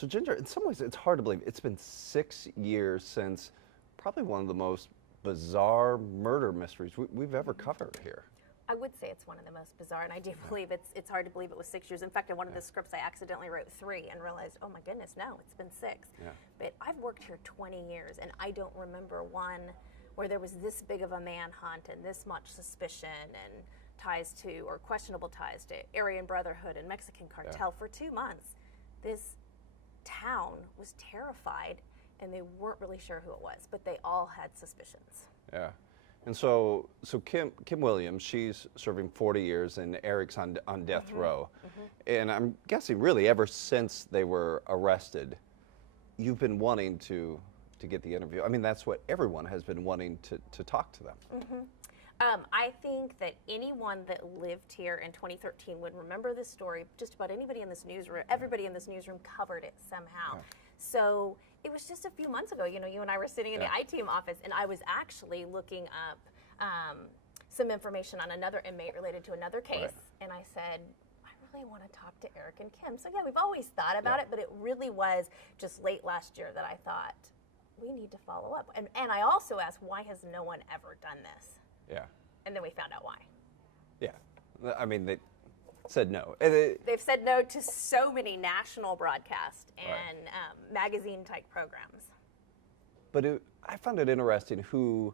So Ginger, in some ways, it's hard to believe. It's been 6 years since probably one of the most bizarre murder mysteries we've ever covered here. I would say it's one of the most bizarre, and I do believe it's hard to believe it was 6 years. In fact, in one of the scripts, I accidentally wrote 3 and realized, oh my goodness, no, it's been 6. Yeah. But I've worked here 20 years, and I don't remember one where there was this big of a manhunt and this much suspicion and ties to, or questionable ties to, Aryan Brotherhood and Mexican cartel for 2 months. This town was terrified, and they weren't really sure who it was, but they all had suspicions. Yeah. And so Kim Williams, she's serving 40 years, and Eric's on death row. And I'm guessing really ever since they were arrested, you've been wanting to get the interview. I mean, that's what everyone has been wanting to talk to them. I think that anyone that lived here in 2013 would remember this story. Just about anybody in this newsroom, everybody in this newsroom covered it somehow. So it was just a few months ago, you know, you and I were sitting in the I-Team office, and I was actually looking up some information on another inmate related to another case, and I said, I really want to talk to Eric and Kim. So yeah, we've always thought about it, but it really was just late last year that I thought, we need to follow up. And I also asked, why has no one ever done this? Yeah. And then we found out why. Yeah. I mean, they said no. They've said no to so many national broadcast and magazine-type programs. But I found it interesting who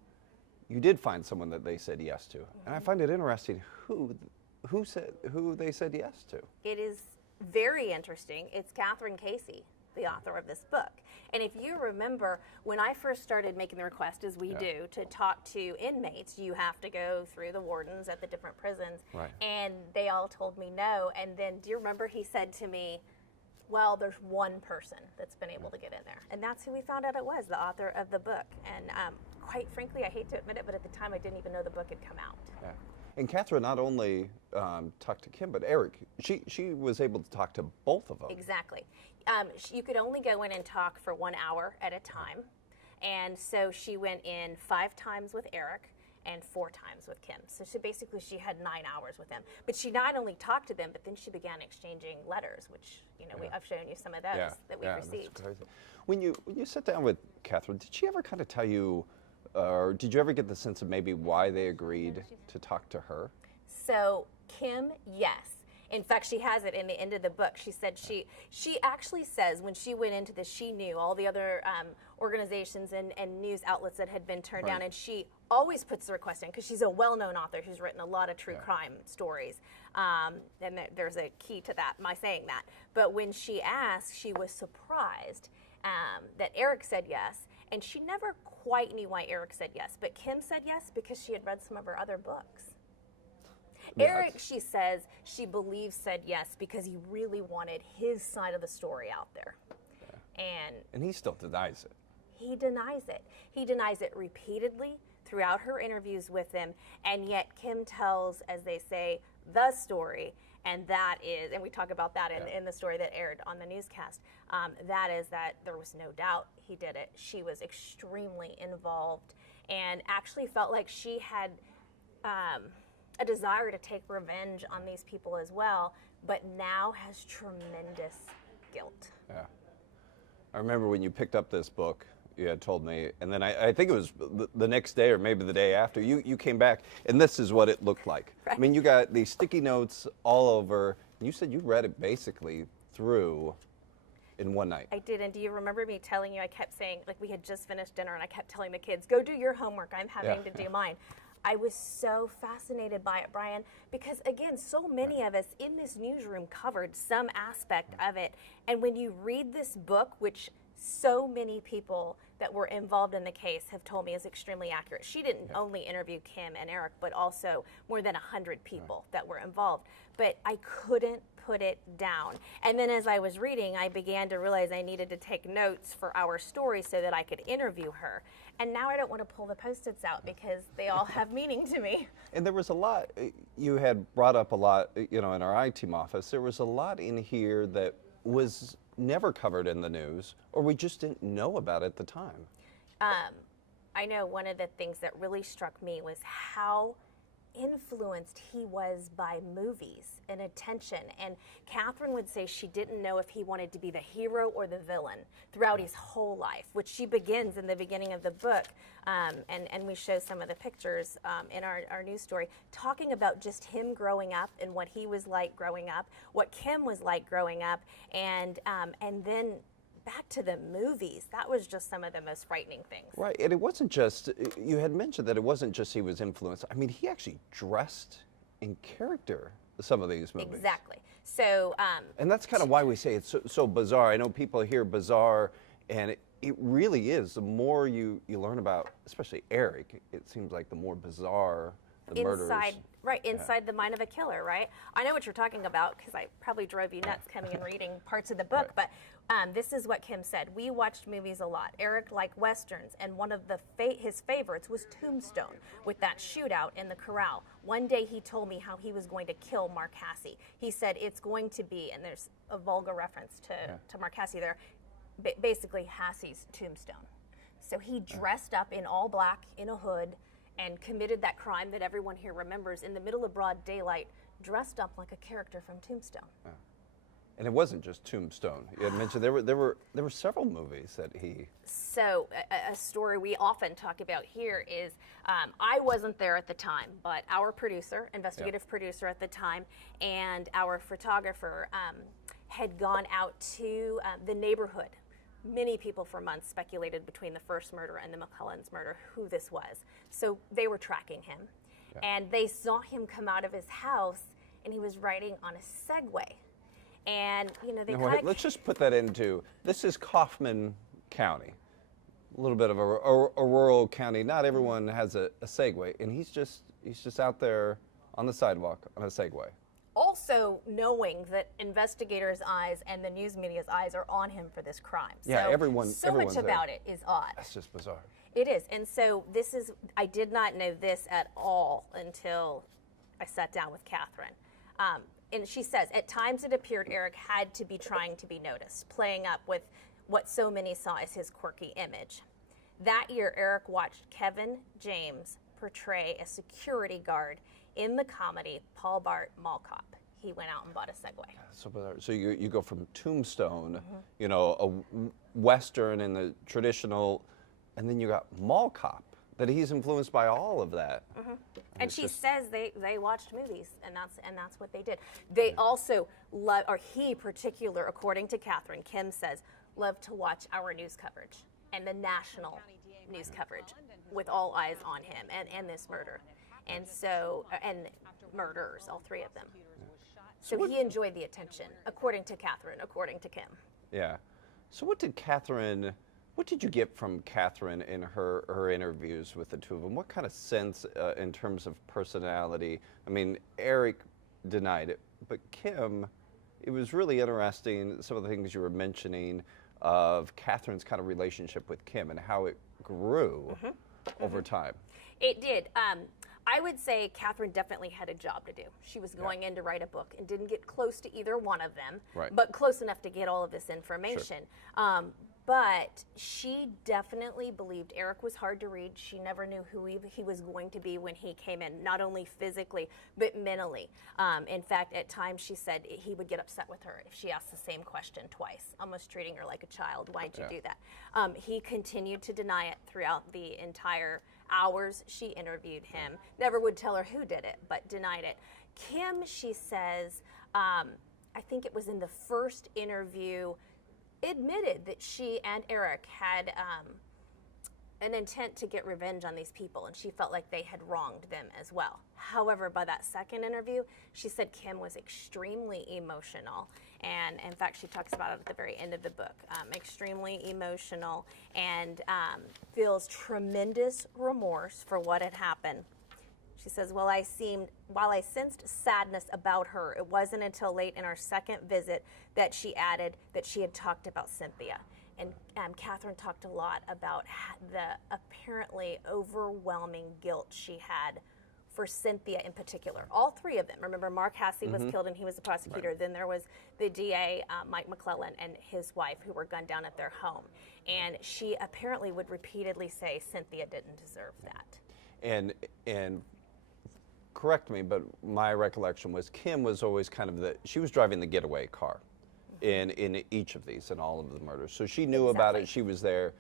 you did find someone that they said yes to, and I find it interesting who they said yes to. It is very interesting. It's Catherine Casey, the author of this book. And if you remember, when I first started making the request, as we do, to talk to inmates, you have to go through the wardens at the different prisons. And they all told me no. And then, do you remember he said to me, well, there's one person that's been able to get in there. And that's who we found out it was, the author of the book. And quite frankly, I hate to admit it, but at the time I didn't even know the book had come out. Yeah. And Catherine not only talked to Kim, but Eric. She was able to talk to both of them. Exactly. You could only go in and talk for 1 hour at a time. And so she went in 5 times with Eric and 4 times with Kim. So she had 9 hours with them. But she not only talked to them, but then she began exchanging letters, which, you know, I've shown you some of those that we've received. That's crazy. When you sat down with Catherine, did she ever kind of tell you, or did you ever get the sense of maybe why they agreed to talk to her? So Kim, yes. In fact, she has it in the end of the book. She said she actually says when she went into this, she knew all the other organizations and news outlets that had been turned down, and she always puts the request in because she's a well-known author who's written a lot of true crime stories. And there's a key to that, my saying that. But when she asked, she was surprised that Eric said yes, and she never quite knew why Eric said yes. But Kim said yes because she had read some of her other books. Eric, she says, she believes said yes because he really wanted his side of the story out there. And he still denies it. He denies it. He denies it repeatedly throughout her interviews with him, and yet Kim tells, as they say, the story, and that is, and we talk about that in the story that aired on the newscast, that is that there was no doubt he did it. She was extremely involved and actually felt like she had a desire to take revenge on these people as well, but now has tremendous guilt. Yeah. I remember when you picked up this book, you had told me, and then I think it was the next day or maybe the day after, you came back, and this is what it looked like. I mean, you got these sticky notes all over, and you said you read it basically through in one night. I did, and do you remember me telling you, I kept saying, like we had just finished dinner, and I kept telling the kids, go do your homework, I'm having to do mine. I was so fascinated by it, Brian, because again, so many of us in this newsroom covered some aspect of it. And when you read this book, which so many people that were involved in the case have told me is extremely accurate. She didn't only interview Kim and Eric, but also more than 100 people that were involved. But I couldn't put it down. And then as I was reading, I began to realize I needed to take notes for our story so that I could interview her. And now I don't want to pull the Post-its out because they all have meaning to me. And there was a lot, you had brought up a lot, you know, in our I-Team office, there was a lot in here that was never covered in the news, or we just didn't know about at the time. I know one of the things that really struck me was how influenced he was by movies and attention. And Catherine would say she didn't know if he wanted to be the hero or the villain throughout his whole life, which she begins in the beginning of the book. And we show some of the pictures in our news story, talking about just him growing up and what he was like growing up, what Kim was like growing up, and then back to the movies. That was just some of the most frightening things. Right, and it wasn't just, you had mentioned that it wasn't just he was influenced. I mean, he actually dressed in character some of these movies. Exactly. So, and that's kind of why we say it's so bizarre. I know people hear bizarre, and it really is. The more you learn about, especially Eric, it seems like the more bizarre the murders. Inside the mind of a killer, right? I know what you're talking about because I probably drove you nuts coming and reading parts of the book, but this is what Kim said. We watched movies a lot. Eric liked Westerns, and one of his favorites was Tombstone, with that shootout in the corral. One day he told me how he was going to kill Mark Hasse. He said it's going to be, and there's a vulgar reference to Mark Hasse there, basically Hasse's Tombstone. So he dressed up in all black in a hood and committed that crime that everyone here remembers in the middle of broad daylight, dressed up like a character from Tombstone. Yeah. And it wasn't just Tombstone. You had mentioned there were several movies that he. So a story we often talk about here is, I wasn't there at the time, but our producer, investigative producer at the time, and our photographer had gone out to the neighborhood. Many people for months speculated between the first murder and the McCullens murder who this was. So they were tracking him, and they saw him come out of his house, and he was riding on a Segway. And they let's just put that into, this is Kaufman County, a little bit of a rural county. Not everyone has a Segway, and he's just out there on the sidewalk on a Segway. Also knowing that investigators' eyes and the news media's eyes are on him for this crime. Yeah, so everyone's much about it is odd. That's just bizarre. It is. And so I did not know this at all until I sat down with Catherine. And she says, at times it appeared Eric had to be trying to be noticed, playing up with what so many saw as his quirky image. That year, Eric watched Kevin James portray a security guard in the comedy Paul Bart Mall Cop. He went out and bought a Segway. So bizarre. So you go from Tombstone, a Western and the traditional, and then you got Mall Cop, that he's influenced by all of that. And she says they watched movies, and that's what they did. They also love, or he particular, according to Catherine, Kim says, loved to watch our news coverage and the national news coverage with all eyes on him and this murder. And so, and murderers, all three of them. So he enjoyed the attention, according to Catherine, according to Kim. Yeah. So what did you get from Catherine in her interviews with the two of them? What kind of sense in terms of personality? I mean, Eric denied it, but Kim, it was really interesting, some of the things you were mentioning of Catherine's kind of relationship with Kim and how it grew over time. It did. I would say Catherine definitely had a job to do. She was going in to write a book and didn't get close to either one of them, but close enough to get all of this information. Sure. But she definitely believed Eric was hard to read. She never knew who he was going to be when he came in, not only physically, but mentally. In fact, at times she said he would get upset with her if she asked the same question twice, almost treating her like a child. Why'd you do that? He continued to deny it throughout the entire hours she interviewed him. Never would tell her who did it, but denied it. Kim, she says, I think it was in the first interview, admitted that she and Eric had an intent to get revenge on these people, and she felt like they had wronged them as well. However, by that second interview, she said Kim was extremely emotional, and in fact, she talks about it at the very end of the book, extremely emotional, and feels tremendous remorse for what had happened. She says, while I sensed sadness about her, it wasn't until late in our second visit that she added that she had talked about Cynthia. And Catherine talked a lot about the apparently overwhelming guilt she had for Cynthia in particular. All three of them. Remember, Mark Hasse was killed and he was the prosecutor. Then there was the DA, Mike McClellan, and his wife, who were gunned down at their home. And she apparently would repeatedly say Cynthia didn't deserve that. And correct me, but my recollection was Kim was always kind of she was driving the getaway car in each of these, in all of the murders. So she knew about it, she was there,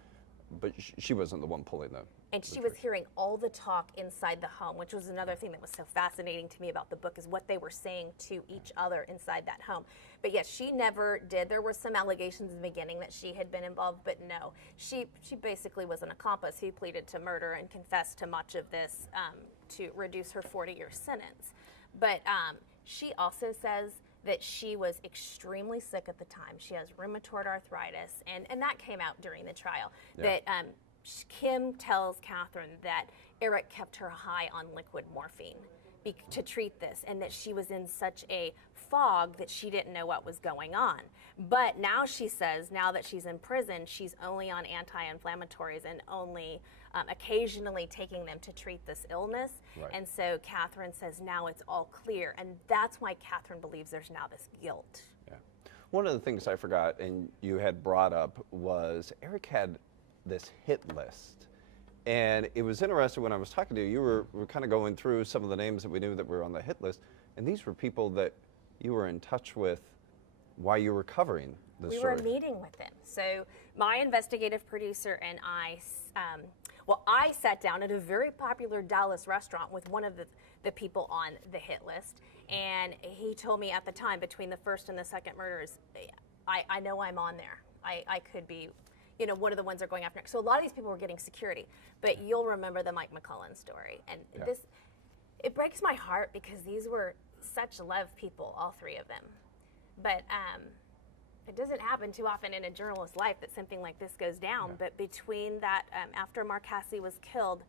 but she wasn't the one pulling them. And she was hearing all the talk inside the home, which was another thing that was so fascinating to me about the book, is what they were saying to each other inside that home. But yes, she never did. There were some allegations in the beginning that she had been involved, but no. She basically was an accomplice who pleaded to murder and confessed to much of this to reduce her 40-year sentence. But she also says that she was extremely sick at the time. She has rheumatoid arthritis, and that came out during the trial. Yeah. That Kim tells Catherine that Eric kept her high on liquid morphine to treat this, and that she was in such a fog that she didn't know what was going on. But now she says, now that she's in prison, she's only on anti-inflammatories and only occasionally taking them to treat this illness. Right. And so Catherine says now it's all clear, and that's why Catherine believes there's now this guilt. Yeah. One of the things I forgot and you had brought up was Eric had this hit list. And it was interesting when I was talking to you, were kind of going through some of the names that we knew that were on the hit list, and these were people that you were in touch with while you were covering the story. We were meeting with them. So my investigative producer and I, I sat down at a very popular Dallas restaurant with one of the people on the hit list, and he told me at the time, between the first and the second murders, I know I'm on there. I could be, one of the ones they're going after next. So a lot of these people were getting security, but you'll remember the Mike McClellan story. And it breaks my heart because these were such loved people, all three of them. But it doesn't happen too often in a journalist's life that something like this goes down. Yeah. But between that, after Mark Hasse was killed,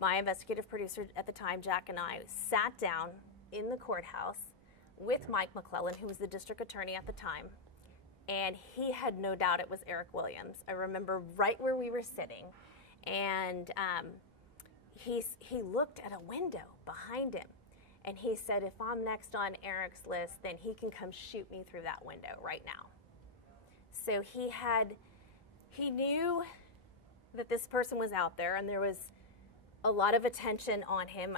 my investigative producer at the time, Jack, and I sat down in the courthouse with Mike McClellan, who was the district attorney at the time. And he had no doubt it was Eric Williams. I remember right where we were sitting, and he looked at a window behind him, and he said, if I'm next on Eric's list, then he can come shoot me through that window right now. So he knew that this person was out there, and there was a lot of attention on him,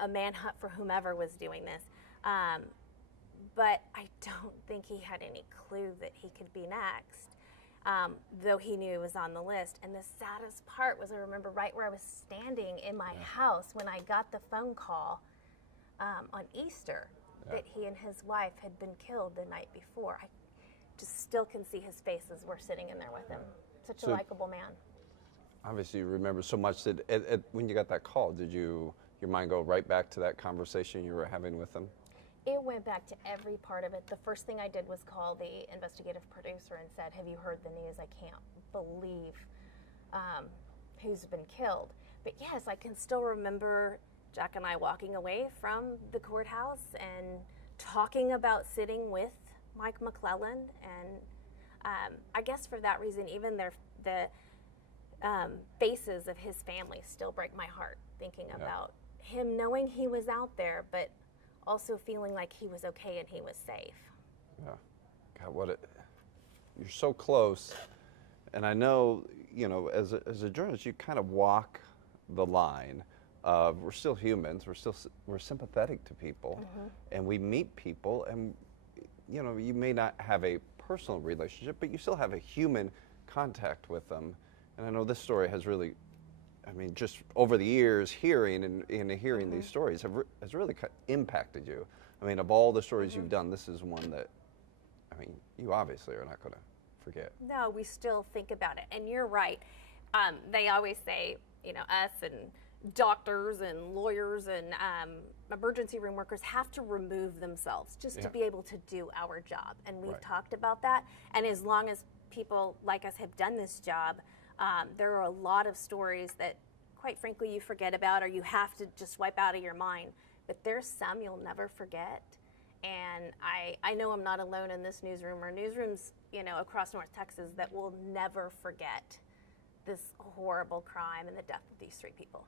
a manhunt for whomever was doing this. But I don't think he had any clue that he could be next, though he knew he was on the list. And the saddest part was, I remember right where I was standing in my house when I got the phone call on Easter that he and his wife had been killed the night before. I just still can see his face as we're sitting in there with him. Such a likable man. Obviously, you remember so much. When you got that call, did your mind go right back to that conversation you were having with him? It went back to every part of it. The first thing I did was call the investigative producer and said, have you heard the news? I can't believe who's been killed. But yes, I can still remember Jack and I walking away from the courthouse and talking about sitting with Mike McClellan. And I guess for that reason, even the faces of his family still break my heart, thinking about him knowing he was out there, but also feeling like he was okay and he was safe. Yeah. God, you're so close. And I know, as a journalist, you kind of walk the line of, we're still humans, we're sympathetic to people, and we meet people, and you may not have a personal relationship, but you still have a human contact with them. And I know this story has really, just over the years, hearing these stories has really impacted you. Of all the stories you've done, this is one that, you obviously are not going to forget. No, we still think about it. And you're right. They always say, us and doctors and lawyers and emergency room workers have to remove themselves just to be able to do our job. And we've talked about that. And as long as people like us have done this job, there are a lot of stories that, quite frankly, you forget about or you have to just wipe out of your mind. But there's some you'll never forget. And I know I'm not alone in this newsroom or newsrooms, across North Texas that will never forget this horrible crime and the death of these three people.